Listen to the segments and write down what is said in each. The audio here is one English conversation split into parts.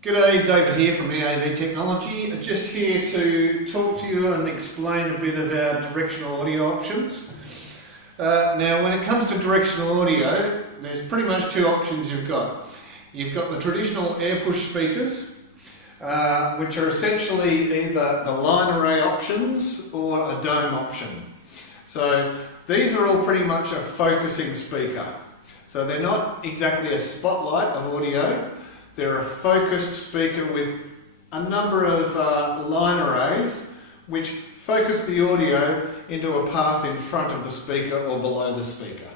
G'day, David here from EAV Technology. Just here to talk to you and explain a bit of our directional audio options. Now when it comes to directional audio, there's pretty much two options you've got. You've got the traditional air push speakers, which are essentially either the line array options or a dome option. So these are all pretty much a focusing speaker. So they're not exactly a spotlight of audio. They're a focused speaker with a number of line arrays which focus the audio into a path in front of the speaker or below the speaker.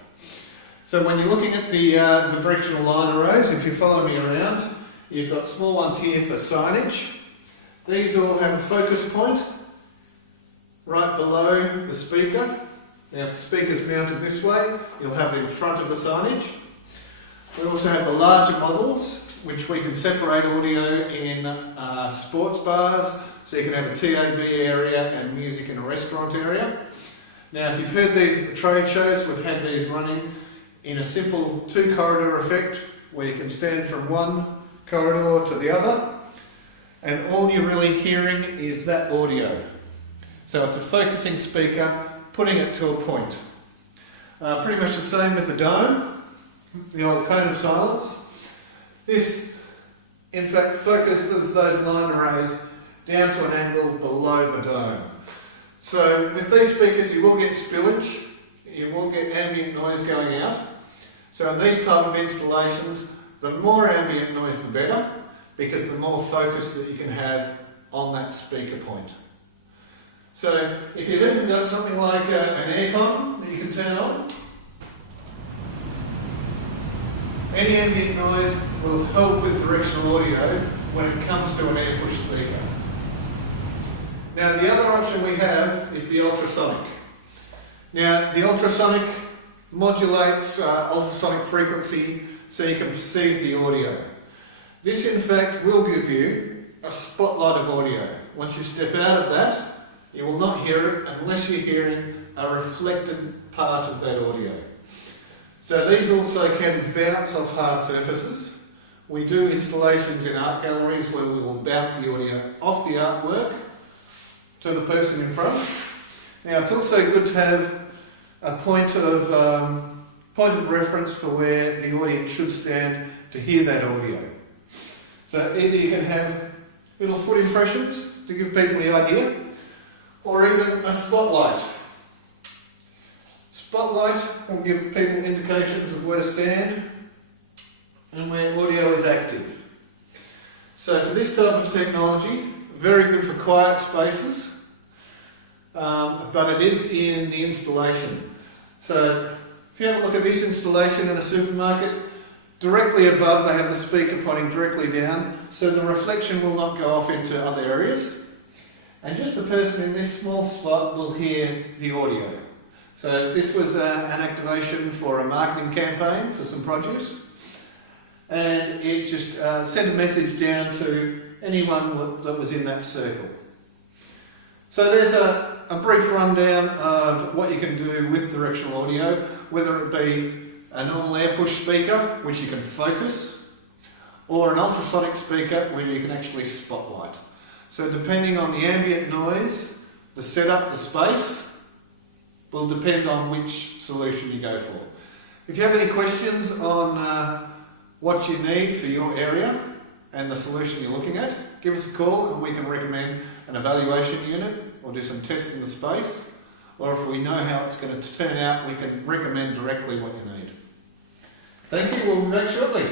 So when you're looking at the directional line arrays, if you follow me around, you've got small ones here for signage. These all have a focus point right below the speaker. Now if the speaker's mounted this way, you'll have it in front of the signage. We also have the larger models, which we can separate audio in sports bars, so you can have a TAB area and music in a restaurant area. Now if you've heard these at the trade shows, we've had these running in a simple two-corridor effect where you can stand from one corridor to the other and all you're really hearing is that audio. So it's a focusing speaker, putting it to a point. Pretty much the same with the dome, the old cone of silence. This, in fact, focuses those line arrays down to an angle below the dome. So with these speakers you will get spillage, you will get ambient noise going out. So in these type of installations, the more ambient noise the better, because the more focus that you can have on that speaker point. So if you've even got something like an aircon that you can turn on, any ambient noise will help with directional audio when it comes to an air push speaker. Now the other option we have is the ultrasonic. Now the ultrasonic modulates ultrasonic frequency so you can perceive the audio. This in fact will give you a spotlight of audio. Once you step out of that, you will not hear it unless you're hearing a reflected part of that audio. So these also can bounce off hard surfaces. We do installations in art galleries where we will bounce the audio off the artwork to the person in front. Now it's also good to have a point of reference for where the audience should stand to hear that audio. So either you can have little foot impressions to give people the idea, or even a spotlight. Spotlight will give people indications of where to stand and where audio is active. So for this type of technology, very good for quiet spaces, but it is in the installation. So if you have a look at this installation in a supermarket, directly above they have the speaker pointing directly down, so the reflection will not go off into other areas. And just the person in this small spot will hear the audio. So this was an activation for a marketing campaign for some produce, and it just sent a message down to anyone that was in that circle. So there's a brief rundown of what you can do with directional audio, whether it be a normal air push speaker which you can focus, or an ultrasonic speaker where you can actually spotlight. So depending on the ambient noise, the setup, the space, will depend on which solution you go for. If you have any questions on what you need for your area and the solution you're looking at, give us a call and we can recommend an evaluation unit or do some tests in the space, or if we know how it's going to turn out, we can recommend directly what you need. Thank you, we'll be back shortly.